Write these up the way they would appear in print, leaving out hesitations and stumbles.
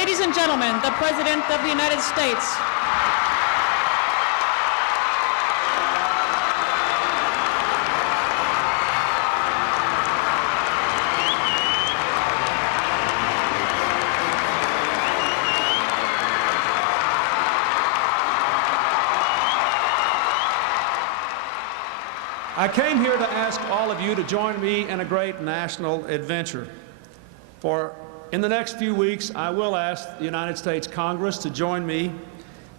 Ladies and gentlemen, the President of the United States. I came here to ask all of you to join me in a great national adventure. For in the next few weeks, I will ask the United States Congress to join me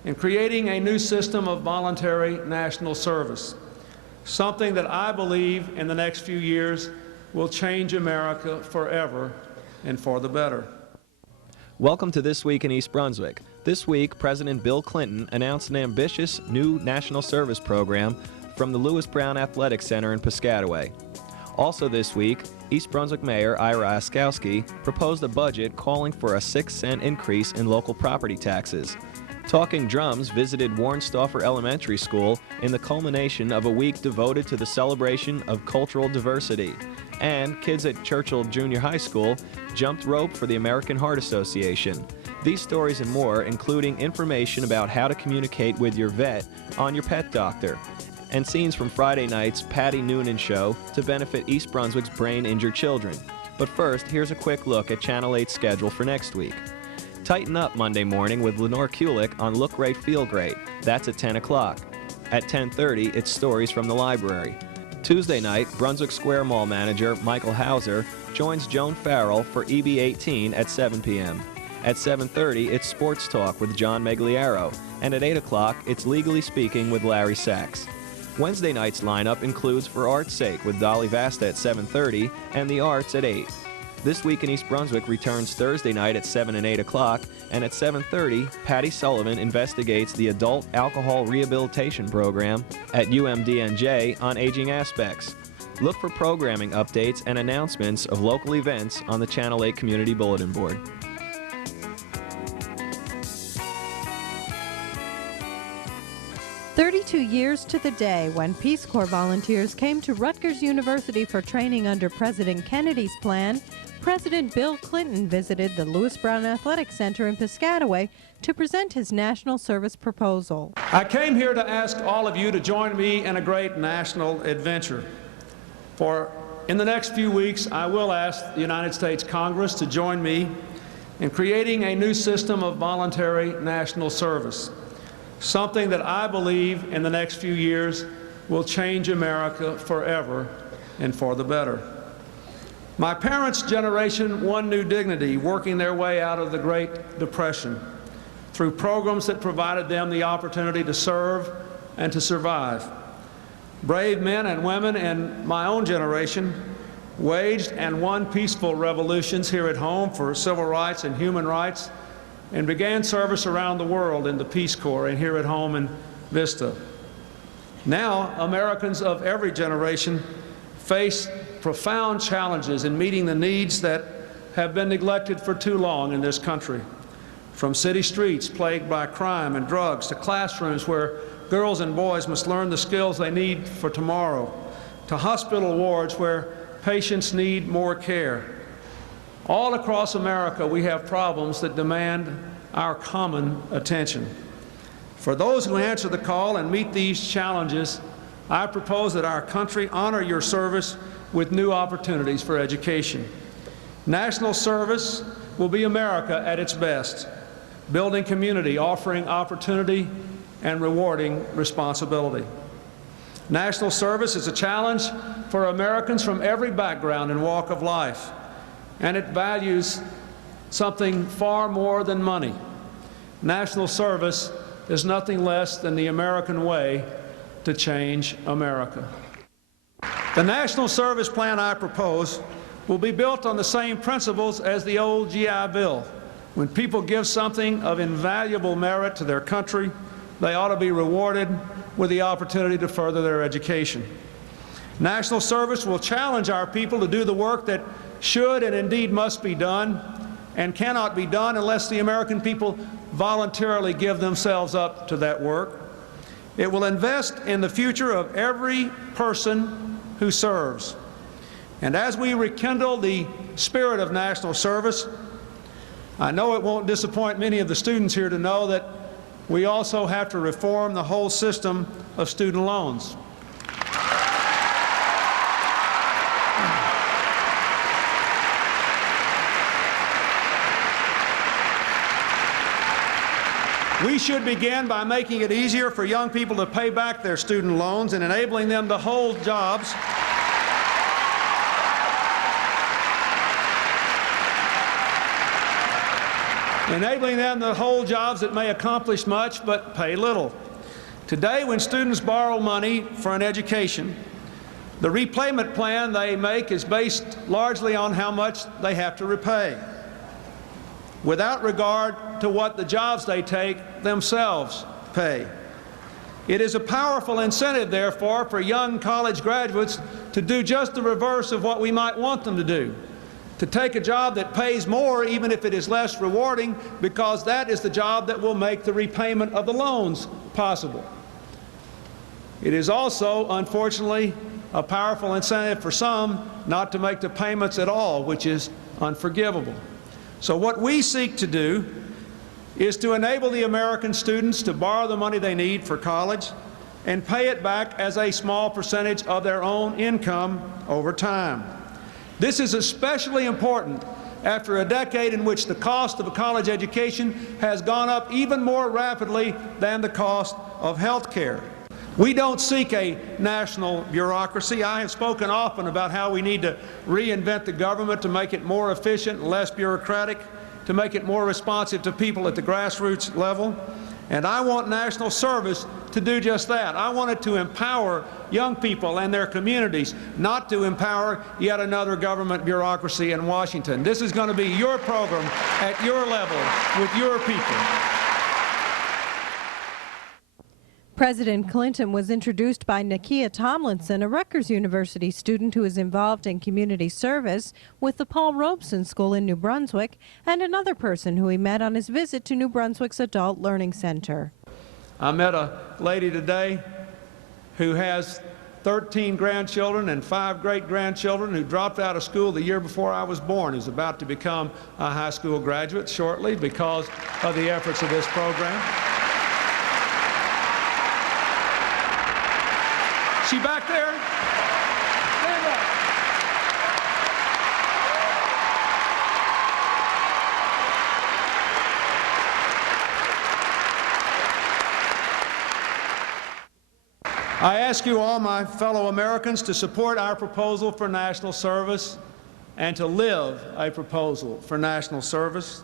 in creating a new system of voluntary national service, something that I believe in the next few years will change America forever and for the better. Welcome to This Week in East Brunswick. This week, President Bill Clinton announced an ambitious new national service program from the Lewis Brown Athletic Center in Piscataway. Also this week, East Brunswick Mayor Ira Oskowski proposed a budget calling for a 6-cent increase in local property taxes. Talking Drums visited Warnsdorfer Elementary School in the culmination of a week devoted to the celebration of cultural diversity. And kids at Churchill Junior High School jumped rope for the American Heart Association. These stories and more, including information about how to communicate with your vet on your pet doctor, and scenes from Friday night's Paddy Noonan show to benefit East Brunswick's brain-injured children. But first, here's a quick look at Channel 8's schedule for next week. Tighten Up Monday morning with Lenore Kulik on Look Great, Feel Great. That's at 10 o'clock. At 10:30, it's Stories from the Library. Tuesday night, Brunswick Square Mall manager Michael Hauser joins Joan Farrell for EB18 at 7 p.m. At 7:30, it's Sports Talk with John Megliaro. And at 8 o'clock, it's Legally Speaking with Larry Sachs. Wednesday night's lineup includes For Art's Sake with Dolly Vasta at 7:30 and The Arts at 8. This Week in East Brunswick returns Thursday night at 7 and 8 o'clock, and at 7:30, Patty Sullivan investigates the Adult Alcohol Rehabilitation Program at UMDNJ on aging aspects. Look for programming updates and announcements of local events on the Channel 8 Community Bulletin Board. "32 years to the day when Peace Corps volunteers came to Rutgers University for training under President Kennedy's plan, President Bill Clinton visited the Lewis Brown Athletic Center in Piscataway to present his national service proposal. I came here to ask all of you to join me in a great national adventure. For in the next few weeks, I will ask the United States Congress to join me in creating a new system of voluntary national service, something that I believe in the next few years will change America forever and for the better. My parents' generation won new dignity working their way out of the Great Depression through programs that provided them the opportunity to serve and to survive. Brave men and women in my own generation waged and won peaceful revolutions here at home for civil rights and human rights, and began service around the world in the Peace Corps and here at home in Vista. Now, Americans of every generation face profound challenges in meeting the needs that have been neglected for too long in this country. From city streets plagued by crime and drugs to classrooms where girls and boys must learn the skills they need for tomorrow, to hospital wards where patients need more care. All across America, we have problems that demand our common attention. For those who answer the call and meet these challenges, I propose that our country honor your service with new opportunities for education. National service will be America at its best, building community, offering opportunity, and rewarding responsibility. National service is a challenge for Americans from every background and walk of life, and it values something far more than money. National service is nothing less than the American way to change America. The national service plan I propose will be built on the same principles as the old GI Bill. When people give something of invaluable merit to their country, they ought to be rewarded with the opportunity to further their education. National service will challenge our people to do the work that should and indeed must be done and cannot be done unless the American people voluntarily give themselves up to that work. It will invest in the future of every person who serves. And as we rekindle the spirit of national service, I know it won't disappoint many of the students here to know that we also have to reform the whole system of student loans. We should begin by making it easier for young people to pay back their student loans and enabling them to hold jobs. Enabling them to hold jobs that may accomplish much but pay little. Today, when students borrow money for an education, the repayment plan they make is based largely on how much they have to repay, without regard to what the jobs they take themselves pay. It is a powerful incentive, therefore, for young college graduates to do just the reverse of what we might want them to do, to take a job that pays more even if it is less rewarding, because that is the job that will make the repayment of the loans possible. It is also, unfortunately, a powerful incentive for some not to make the payments at all, which is unforgivable. So what we seek to do is to enable the American students to borrow the money they need for college and pay it back as a small percentage of their own income over time. This is especially important after a decade in which the cost of a college education has gone up even more rapidly than the cost of health care. We don't seek a national bureaucracy. I have spoken often about how we need to reinvent the government to make it more efficient and less bureaucratic, to make it more responsive to people at the grassroots level. And I want national service to do just that. I want it to empower young people and their communities, not to empower yet another government bureaucracy in Washington. This is going to be your program at your level with your people. President Clinton was introduced by Nakia Tomlinson, a Rutgers University student who is involved in community service with the Paul Robeson School in New Brunswick, and another person who he met on his visit to New Brunswick's Adult Learning Center. I met a lady today who has 13 grandchildren and 5 great-grandchildren who dropped out of school the year before I was born, who's about to become a high school graduate shortly because of the efforts of this program. She back there? Stand up. I ask you all, my fellow Americans, to support our proposal for national service and to live a proposal for national service,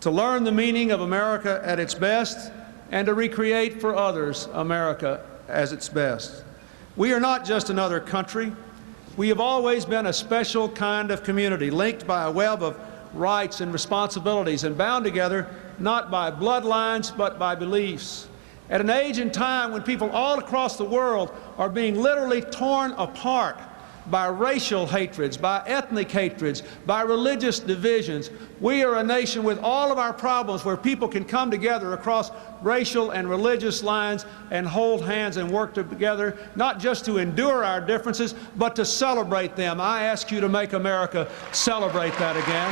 to learn the meaning of America at its best and to recreate for others America as its best. We are not just another country. We have always been a special kind of community, linked by a web of rights and responsibilities and bound together not by bloodlines but by beliefs. At an age and time when people all across the world are being literally torn apart by racial hatreds, by ethnic hatreds, by religious divisions, we are a nation with all of our problems where people can come together across racial and religious lines and hold hands and work together, not just to endure our differences, but to celebrate them. I ask you to make America celebrate that again.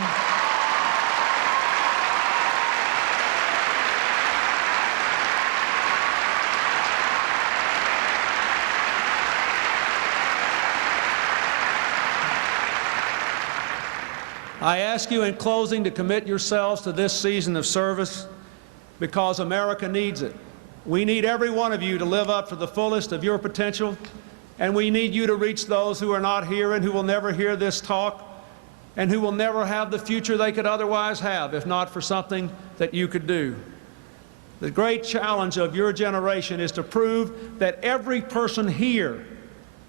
I ask you in closing to commit yourselves to this season of service because America needs it. We need every one of you to live up to the fullest of your potential, and we need you to reach those who are not here and who will never hear this talk and who will never have the future they could otherwise have if not for something that you could do. The great challenge of your generation is to prove that every person here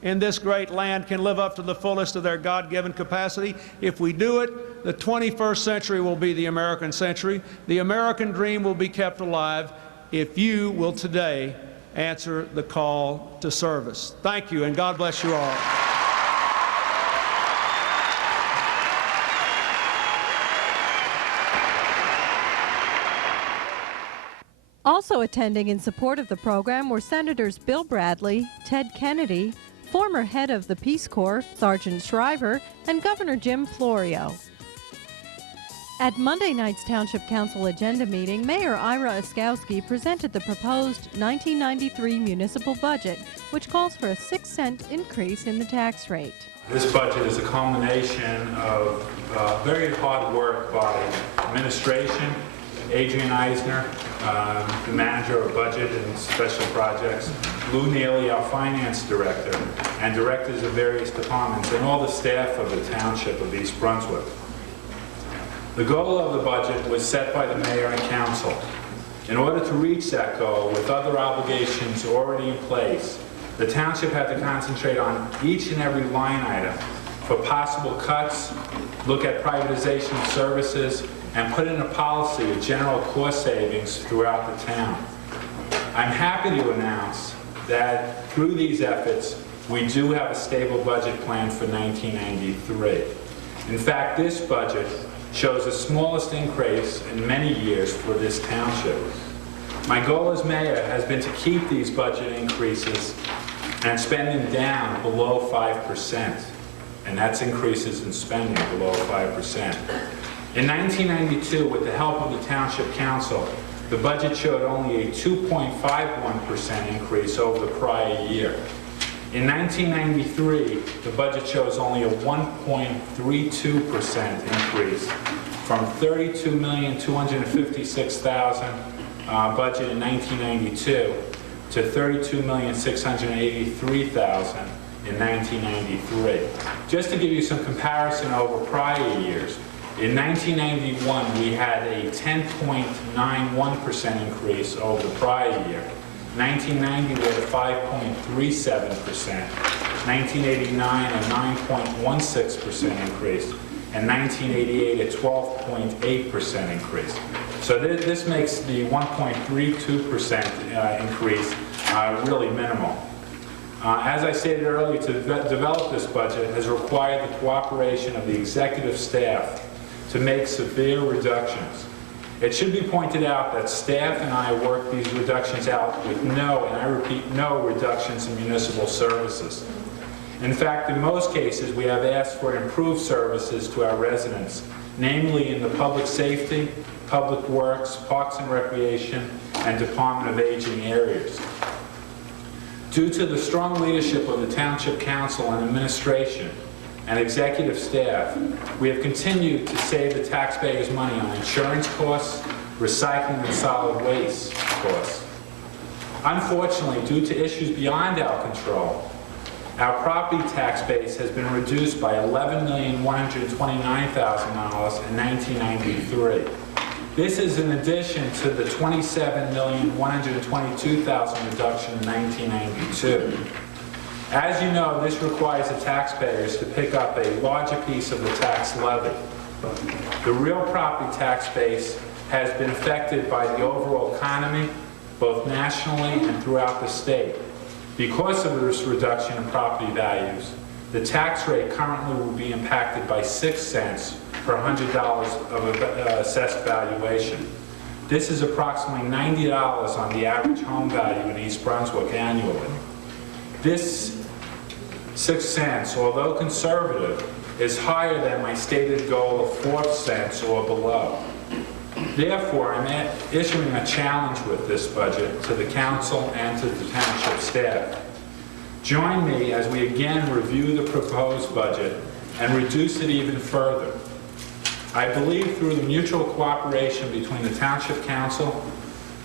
in this great land can live up to the fullest of their God-given capacity. If we do it, the 21st century will be the American century. The American dream will be kept alive if you will today answer the call to service. Thank you, and God bless you all. Also attending in support of the program were Senators Bill Bradley, Ted Kennedy, former head of the Peace Corps, Sergeant Shriver, and Governor Jim Florio. At Monday night's Township Council agenda meeting, Mayor Ira Oskowski presented the proposed 1993 municipal budget, which calls for a 6-cent increase in the tax rate. This budget is a culmination of very hard work by administration, Adrian Eisner, the manager of budget and special projects, Lou Neely, our finance director, and directors of various departments, and all the staff of the Township of East Brunswick. The goal of the budget was set by the mayor and council. In order to reach that goal, with other obligations already in place, the township had to concentrate on each and every line item for possible cuts, look at privatization of services, and put in a policy of general cost savings throughout the town. I'm happy to announce that through these efforts, we do have a stable budget plan for 1993. In fact, this budget shows the smallest increase in many years for this township. My goal as mayor has been to keep these budget increases and spending down below 5%, and that's increases in spending below 5%. In 1992, with the help of the Township Council, the budget showed only a 2.51% increase over the prior year. In 1993, the budget shows only a 1.32% increase from $32,256,000 budget in 1992 to $32,683,000 in 1993. Just to give you some comparison over prior years, in 1991 we had a 10.91% increase over the prior year. 1990 we had a 5.37%, 1989 a 9.16% increase, and 1988 a 12.8% increase. So this makes the 1.32% increase really minimal. As I stated earlier, to develop this budget has required the cooperation of the executive staff to make severe reductions. It should be pointed out that staff and I worked these reductions out with no, and I repeat, no reductions in municipal services. In fact, in most cases, we have asked for improved services to our residents, namely in the public safety, public works, parks and recreation, and Department of Aging areas. Due to the strong leadership of the Township Council and administration and executive staff, we have continued to save the taxpayers money on insurance costs, recycling and solid waste costs. Unfortunately, due to issues beyond our control, our property tax base has been reduced by $11,129,000 in 1993. This is in addition to the $27,122,000 reduction in 1992. As you know, this requires the taxpayers to pick up a larger piece of the tax levy. The real property tax base has been affected by the overall economy, both nationally and throughout the state. Because of this reduction in property values, the tax rate currently will be impacted by 6 cents per $100 of assessed valuation. This is approximately $90 on the average home value in East Brunswick annually. This 6 cents, although conservative, is higher than my stated goal of 4 cents or below. Therefore, I'm issuing a challenge with this budget to the council and to the township staff. Join me as we again review the proposed budget and reduce it even further. I believe through the mutual cooperation between the township council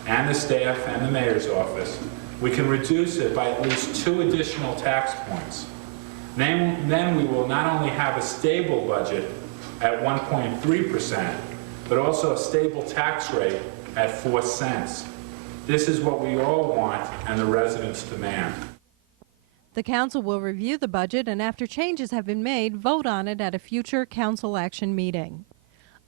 and the staff and the mayor's office, we can reduce it by at least 2 additional tax points. Then we will not only have a stable budget at 1.3%, but also a stable tax rate at 4 cents. This is what we all want and the residents demand. The council will review the budget and after changes have been made, vote on it at a future council action meeting.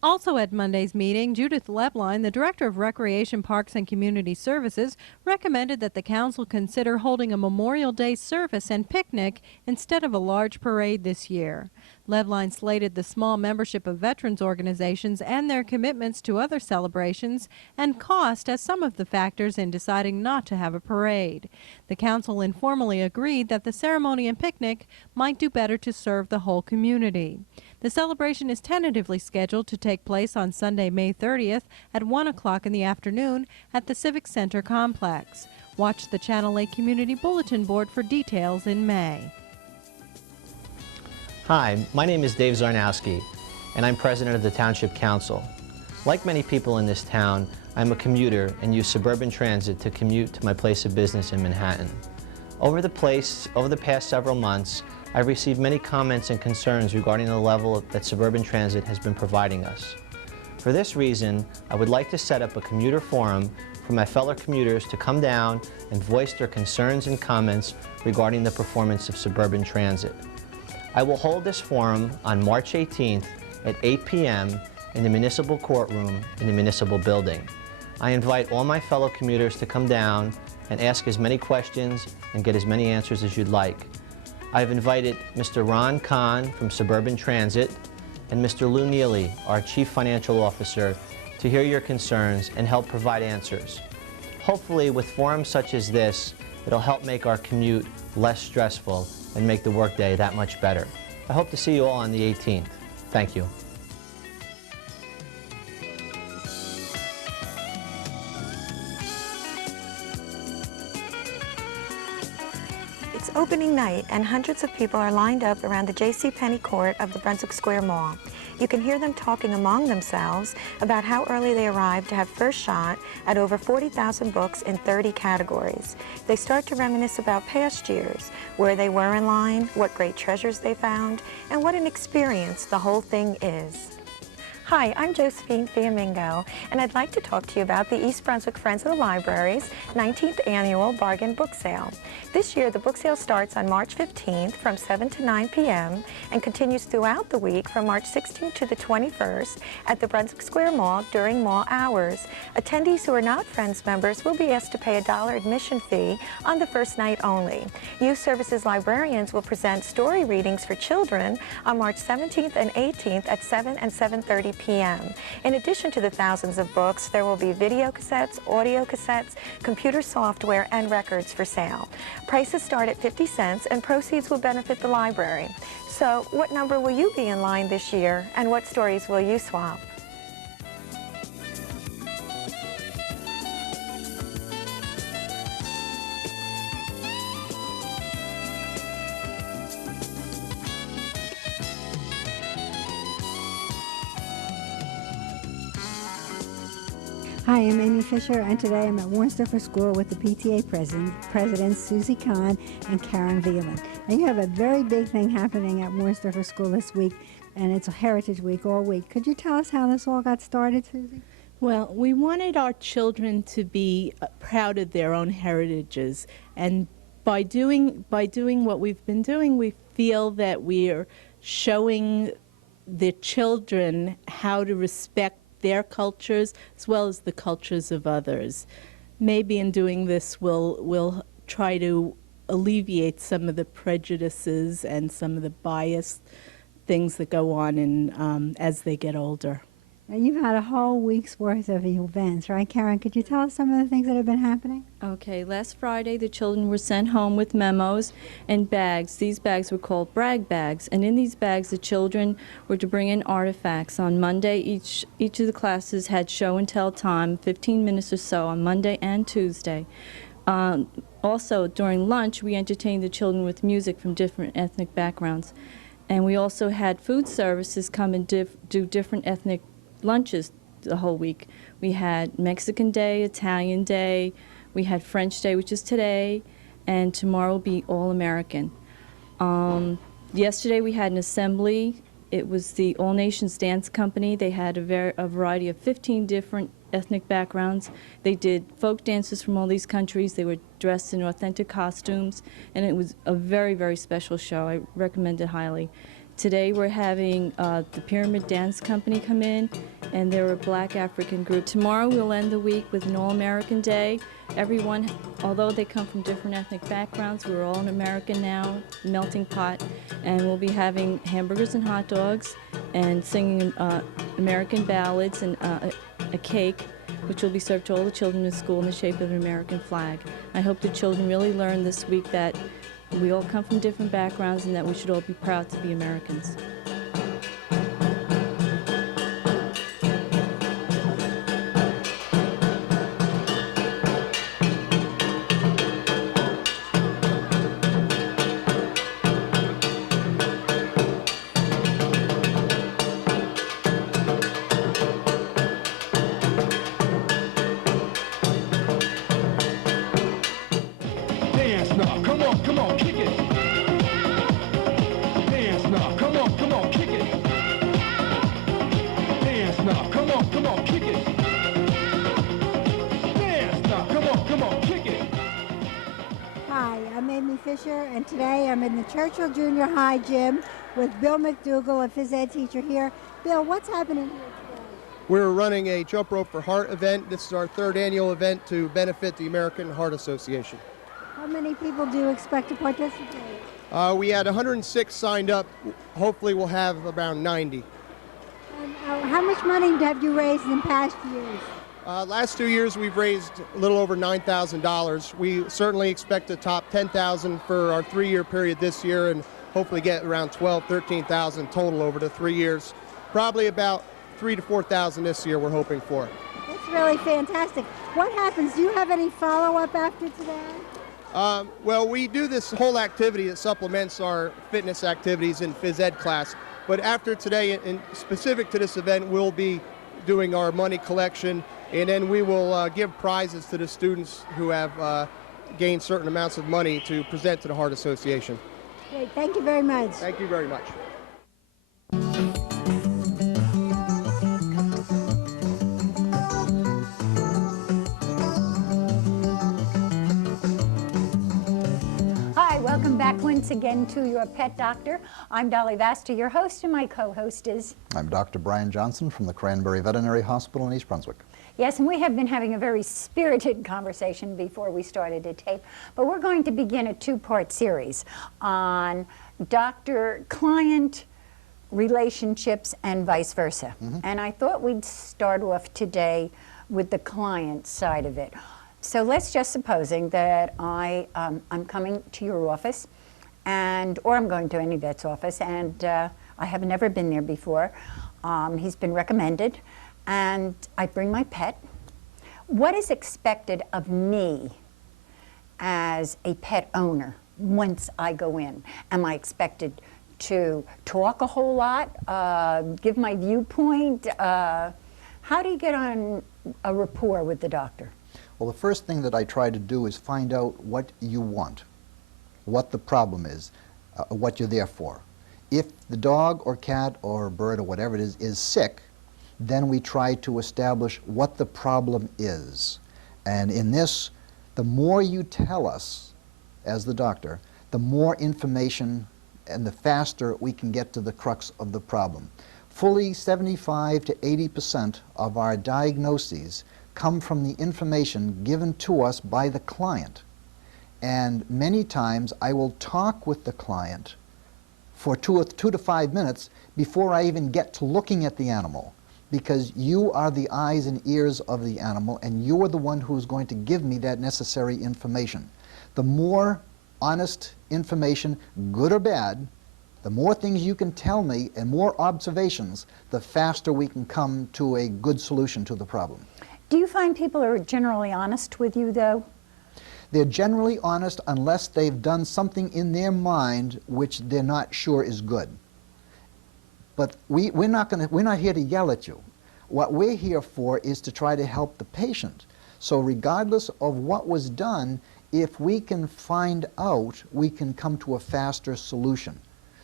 Also at Monday's meeting, Judith Lebline, the Director of Recreation, Parks and Community Services, recommended that the council consider holding a Memorial Day service and picnic instead of a large parade this year. Lebline slated the small membership of veterans organizations and their commitments to other celebrations and cost as some of the factors in deciding not to have a parade. The council informally agreed that the ceremony and picnic might do better to serve the whole community. The celebration is tentatively scheduled to take place on Sunday, May 30th at 1 o'clock in the afternoon at the Civic Center complex. Watch the Channel 8 Community Bulletin Board for details in May. Hi, my name is Dave Zarnowski, and I'm president of the Township Council. Like many people in this town, I'm a commuter and use suburban transit to commute to my place of business in Manhattan. Over the past several months, I've received many comments and concerns regarding the level that suburban transit has been providing us. For this reason, I would like to set up a commuter forum for my fellow commuters to come down and voice their concerns and comments regarding the performance of suburban transit. I will hold this forum on March 18th at 8 p.m. in the municipal courtroom in the municipal building. I invite all my fellow commuters to come down and ask as many questions and get as many answers as you'd like. I've invited Mr. Ron Kahn from Suburban Transit and Mr. Lou Neely, our Chief Financial Officer, to hear your concerns and help provide answers. Hopefully, with forums such as this, it'll help make our commute less stressful and make the workday that much better. I hope to see you all on the 18th. Thank you. It's opening night, and hundreds of people are lined up around the JCPenney court of the Brunswick Square Mall. You can hear them talking among themselves about how early they arrived to have first shot at over 40,000 books in 30 categories. They start to reminisce about past years, where they were in line, what great treasures they found, and what an experience the whole thing is. Hi, I'm Josephine Fiamingo, and I'd like to talk to you about the East Brunswick Friends of the Library's 19th Annual Bargain Book Sale. This year, the book sale starts on March 15th from 7 to 9 p.m. and continues throughout the week from March 16th to the 21st at the Brunswick Square Mall during mall hours. Attendees who are not Friends members will be asked to pay a $1 admission fee on the first night only. Youth Services librarians will present story readings for children on March 17th and 18th at 7 and 7:30 p.m. In addition to the thousands of books, there will be video cassettes, audio cassettes, computer software, and records for sale. Prices start at 50 cents, and proceeds will benefit the library. So, what number will you be in line this year, and what stories will you swap? Hi, I'm Amy Fisher, and today I'm at Warnsdorfer School with the PTA presidents Susie Kahn and Karen Veland. Now, you have a very big thing happening at Warnsdorfer School this week, and it's a Heritage Week all week. Could you tell us how this all got started, Susie? Well, we wanted our children to be proud of their own heritages, and by doing what we've been doing, we feel that we're showing the children how to respect their cultures as well as the cultures of others. Maybe in doing this we'll try to alleviate some of the prejudices and some of the biased things that go on in, as they get older. Now, you've had a whole week's worth of events, right, Karen? Could you tell us some of the things that have been happening? Okay, last Friday the children were sent home with memos and bags. These bags were called brag bags, and in these bags the children were to bring in artifacts. On Monday each of the classes had show and tell time, 15 minutes or so on Monday and Tuesday. Also during lunch we entertained the children with music from different ethnic backgrounds, and we also had food services come and do different ethnic lunches the whole week. We had Mexican Day, Italian Day, we had French Day, which is today, and tomorrow will be All American. Yesterday we had an assembly. It was the All Nations Dance Company. They had a variety of 15 different ethnic backgrounds. They did folk dances from all these countries. They were dressed in authentic costumes, and it was a very, very special show. I recommend it highly. Today we're having the Pyramid Dance Company come in, and they're a black African group. Tomorrow we'll end the week with an All-American Day. Everyone, although they come from different ethnic backgrounds, we're all an American now, melting pot, and we'll be having hamburgers and hot dogs and singing American ballads and a cake, which will be served to all the children in school in the shape of an American flag. I hope the children really learn this week that we all come from different backgrounds and that we should all be proud to be Americans. and today I'm in the Churchill Junior High gym with Bill McDougall, a phys ed teacher here. Bill, what's happening here today? We're running a Jump Rope for Heart event. This is our third annual event to benefit the American Heart Association. How many people do you expect to participate? We had 106 signed up. Hopefully we'll have around 90. And how much money have you raised in past years? Last 2 years we've raised a little over $9,000. We certainly expect to top $10,000 for our 3-year period this year and hopefully get around $12,000, $13,000 total over the 3 years. Probably about $3,000 to $4,000 this year we're hoping for. That's really fantastic. What happens? Do you have any follow-up after today? Well, we do this whole activity that supplements our fitness activities in phys ed class. But after today, and specific to this event, we'll be doing our money collection, and then we will give prizes to the students who have gained certain amounts of money to present to the Heart Association. Great. Thank you very much. Thank you very much. Welcome back once again to Your Pet Doctor. I'm Dolly Vasta, your host, and my co-host is... I'm Dr. Brian Johnson from the Cranberry Veterinary Hospital in East Brunswick. Yes, and we have been having a very spirited conversation before we started to tape, but we're going to begin a two-part series on doctor-client relationships and vice versa. And I thought we'd start off today with the client side of it. So let's just supposing that I'm coming to your office, or I'm going to any vet's office, and I have never been there before. He's been recommended, and I bring my pet. What is expected of me as a pet owner once I go in? Am I expected to talk a whole lot, give my viewpoint? How do you get on a rapport with the doctor? Well, the first thing that I try to do is find out what you want, what the problem is, what you're there for. If the dog or cat or bird or whatever it is sick, then we try to establish what the problem is. And in this, the more you tell us as the doctor, the more information and the faster we can get to the crux of the problem. Fully 75 to 80% of our diagnoses come from the information given to us by the client. And many times I will talk with the client for 2 to 5 minutes before I even get to looking at the animal, because you are the eyes and ears of the animal and you are the one who is going to give me that necessary information. The more honest information, good or bad, the more things you can tell me and more observations, the faster we can come to a good solution to the problem. Do you find people are generally honest with you, though? They're generally honest unless they've done something in their mind which they're not sure is good. But we're not here to yell at you. What we're here for is to try to help the patient. So regardless of what was done, if we can find out, we can come to a faster solution.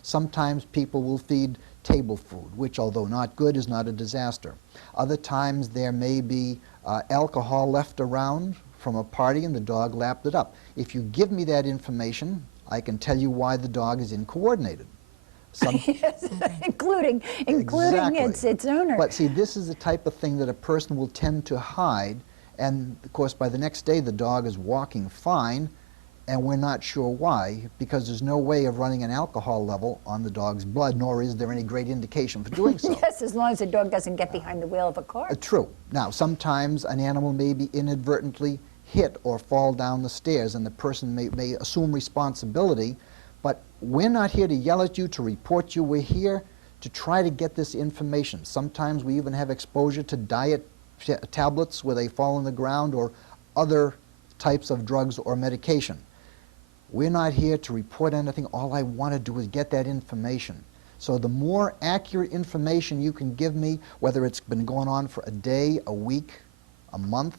Sometimes people will feed table food, which, although not good, is not a disaster. Other times there may be alcohol left around from a party and the dog lapped it up. If you give me that information, I can tell you why the dog is incoordinated. Yes, including Exactly. its owner. But see, this is the type of thing that a person will tend to hide, and of course by the next day the dog is walking fine, and we're not sure why, because there's no way of running an alcohol level on the dog's blood, nor is there any great indication for doing so. Yes, as long as the dog doesn't get behind the wheel of a car. True. Now, sometimes an animal may be inadvertently hit or fall down the stairs, and the person may assume responsibility, but we're not here to yell at you, to report you. We're here to try to get this information. Sometimes we even have exposure to diet tablets where they fall on the ground, or other types of drugs or medication. We're not here to report anything. All I want to do is get that information. So the more accurate information you can give me, whether it's been going on for a day, a week, a month,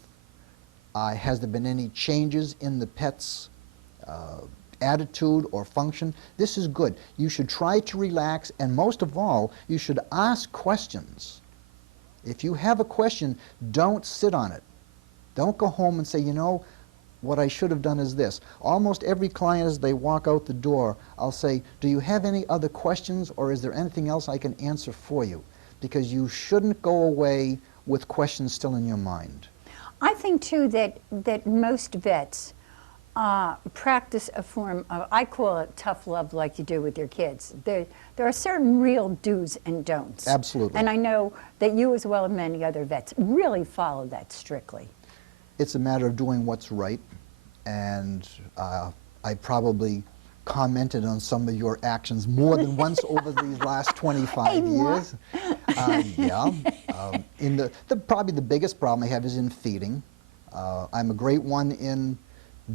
has there been any changes in the pet's attitude or function, this is good. You should try to relax, and most of all, you should ask questions. If you have a question, don't sit on it. Don't go home and say, you know, what I should have done is this. Almost every client as they walk out the door, I'll say, do you have any other questions or is there anything else I can answer for you? Because you shouldn't go away with questions still in your mind. I think too that most vets practice a form of, I call it tough love like you do with your kids. There are certain real do's and don'ts. Absolutely. And I know that you as well as many other vets really follow that strictly. It's a matter of doing what's right, and I probably commented on some of your actions more than once over these last 25 years. Yeah. Probably the biggest problem I have is in feeding. I'm a great one in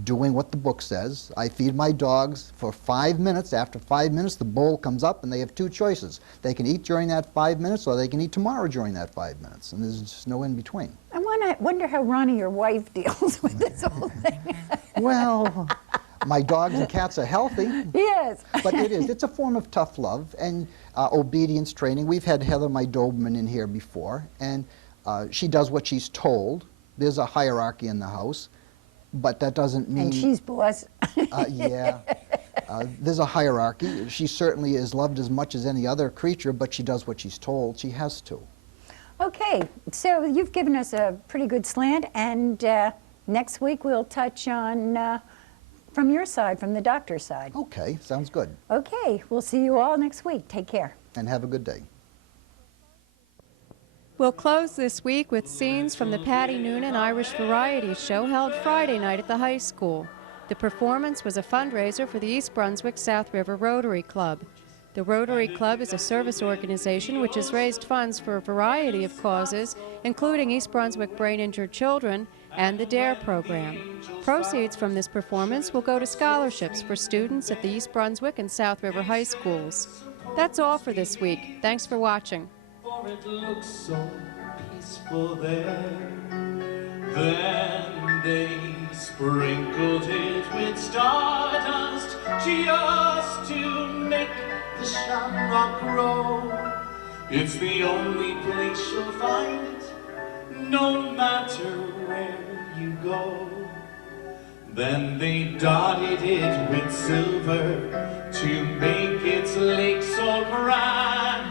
doing what the book says. I feed my dogs for 5 minutes. After 5 minutes, the bowl comes up and they have two choices. They can eat during that 5 minutes or they can eat tomorrow during that 5 minutes, and there's just no in between. I wonder how Ronnie, your wife, deals with this whole thing. Well, my dogs and cats are healthy. Yes. But it's a form of tough love and obedience training. We've had Heather, my Doberman, in here before, and she does what she's told. There's a hierarchy in the house, but that doesn't mean... And she's boss. Yeah. There's a hierarchy. She certainly is loved as much as any other creature, but she does what she's told. She has to. Okay, so you've given us a pretty good slant, and next week we'll touch on from your side, from the doctor's side. Okay, sounds good. Okay, we'll see you all next week. Take care. And have a good day. We'll close this week with scenes from the Paddy Noonan Irish Variety Show held Friday night at the high school. The performance was a fundraiser for the East Brunswick South River Rotary Club. The Rotary Club is a service organization which has raised funds for a variety of causes, including East Brunswick brain-injured children and the DARE program. Proceeds from this performance will go to scholarships for students at the East Brunswick and South River high schools. That's all for this week. Thanks for watching. For it looks so peaceful there. Then they sprinkled it with stardust just to make the shamrock grow. It's the only place you'll find it, no matter where you go. Then they dotted it with silver to make its lake so grand.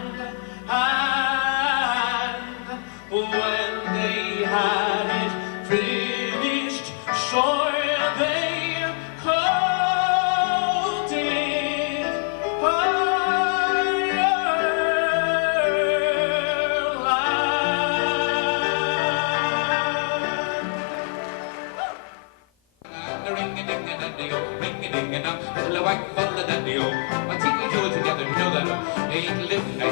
And when they had it finished, sure they called it Ring-a-ding-a-daddy-o, ring-a-ding-a-dong, little white fella daddy-o. I'll take you two together, know that ain't living.